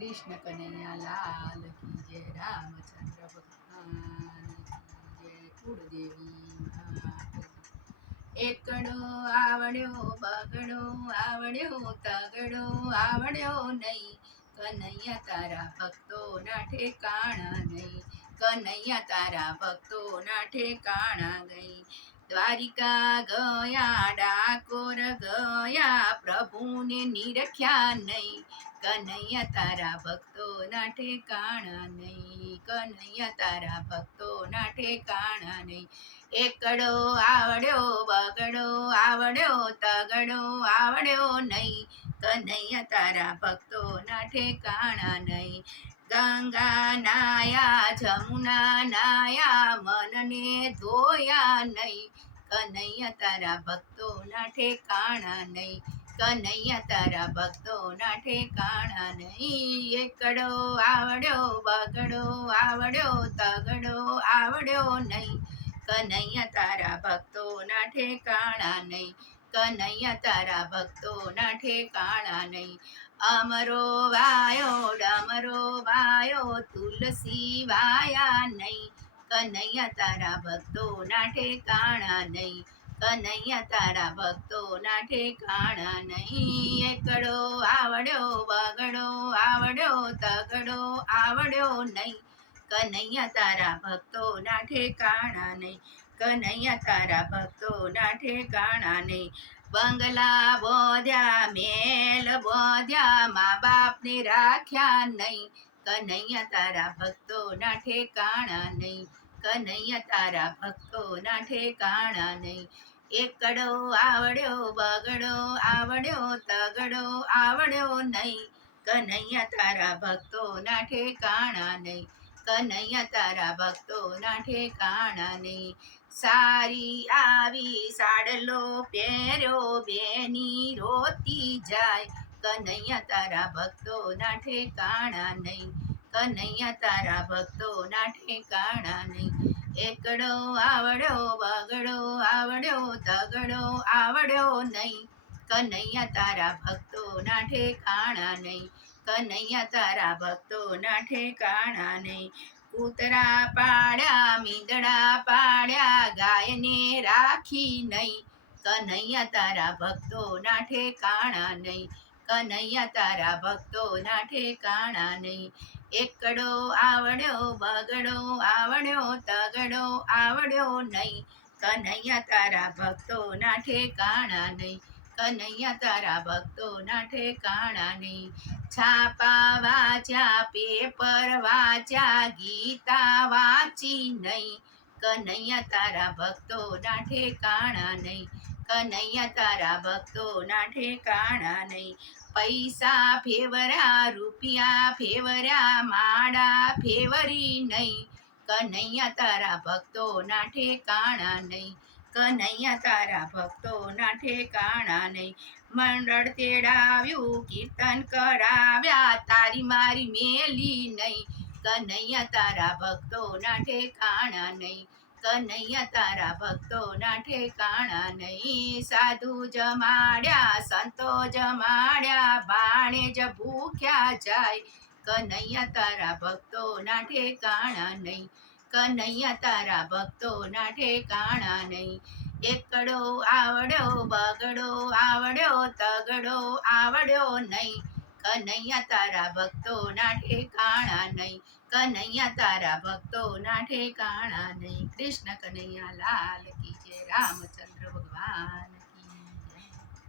कृष्ण कन्हैया लाल की जय। रामचंद्र भगवान की जय। कुलदेवी मात की। એકડો આવડ્યો બગડો આવડ્યો તગડો આવડ્યો નહીં, કનૈયા તારા ભક્તોના ઠેકાણા નહીં, કનૈયા તારા ભક્તોના ઠેકાણા ગઈ. દ્વારિકા ગયા ડાકોર ગયા પ્રભુને નિરખ્યા નહીં, કનૈયા તારા ભક્તોના ઠેકાણા નહીં, કનૈયા તારા ભક્તોના ઠેકાણા નહીં. એકડો આવડ્યો બગડો આવડ્યો તગડો આવડ્યો નહીં, કનૈયા તારા ભક્તોના ઠેકાણા નહીં. ગંગા નાયા જમુના નાયા મનને ધોયા નહીં, કનૈયા તારા ભક્તોના ઠેકાણા નહીં, કનૈયા તારા ભક્તોના ઠેકાણા નહીં. એકડો આવડ્યો બગડો આવડ્યો તગડો આવડ્યો નહીં, કનૈયા તારા ભક્તોના ઠેકાણા નહીં, કનૈયા તારા ભક્તોના ઠેકાણા નહીં. અમરો વાયો ડમરો વાયો તુલસી વાયા નહીં, કનૈયા તારા ભક્તોના ઠેકાણા નહીં, કનૈયા તારા ભક્તોના ઠેકાણા નહીં. એકડો આવડ્યો બગડો આવડ્યો તગડો આવડ્યો નહીં, કનૈયા તારા ભક્તોના ઠેકાણા નહીં, કનૈયા તારા ભક્તોના ઠેકાણા નહીં. બંગલા બોધ્યા મેલ બોધ્યા મા બાપને રાખ્યા નહીં, કનૈયા તારા ભક્તોના ઠેકાણા નહીં, કનૈયા તારા ભક્તોના ઠેકાણા નહીં. એકડો આવડ્યો બગડો આવડ્યો તગડો આવડ્યો નહીં, કનૈયા તારા ભક્તોના ઠેકાણા નહીં, કનૈયા તારા ભક્તોના ઠેકાણા નહીં. સારી આવી સાડલો પહેર્યો બેની રોતી જાય, કનૈયા તારા ભક્તોના ઠેકાણા નહીં, કનૈયા તારા ભક્તોના ઠેકાણા નહીં. એકડો આવડ્યો બગડો આવડ્યો તગડો આવડ્યો નહીં, કનૈયા તારા ભક્તોના ઠેકાણા નહીં, કનૈયા તારા ભક્તોના ઠેકાણા નહીં. કૂતરા પાડ્યા મીંદડા પાડ્યા ગાયને રાખી નહીં, કનૈયા તારા ભક્તોના ઠેકાણા નહીં, કનૈયા તારા ભક્તોના ઠેકાણા નહીં. એકડો આવડ્યો બગડો આવડ્યો તગડો આવડ્યો નહીં, કનૈયા તારા ભક્તોના ઠેકાણા નહીં, કનૈયા તારા ભક્તોના ઠેકાણા નહીં. છાપા વાંચ્યા પેપર વાંચ્યા ગીતા વાંચી નહીં, કનૈયા તારા ભક્તોના ઠેકાણા નહીં, કનૈયા તારા ભક્તોના ઠેકાણા નહીં. પૈસા ફેવર્યા રૂપિયા ફેવર્યા માળા ફેવરી નહીં, કનૈયા તારા ભક્તોના ઠેકાણા નહીં, કનૈયા તારા ભક્તોના ઠેકાણા નહીં. મંડળ તેડાવ્યું કીર્તન કરાવ્યા તારી મારી મેલી નહીં, કનૈયા તારા ભક્તોના ઠેકાણા નહીં, કનૈયા તારા ભક્તોના ઠેકાણા નહીં. સાધુ જમાડ્યા સંતો જમાડ્યા બાણે જ ભૂખ્યા જાય, કનૈયા તારા ભક્તોના ઠેકાણા નહીં, કનૈયા તારા ભક્તોના ઠેકાણા નહીં. એકડો આવડ્યો બગડો આવડ્યો તગડો આવડ્યો નહીં, કનૈયા તારા ભક્તોના ઠેકાણા નહીં, કનૈયા તારા ભક્તોના ઠેકાણા નહીં. કૃષ્ણ કનૈયા લાલ કી જય. રામ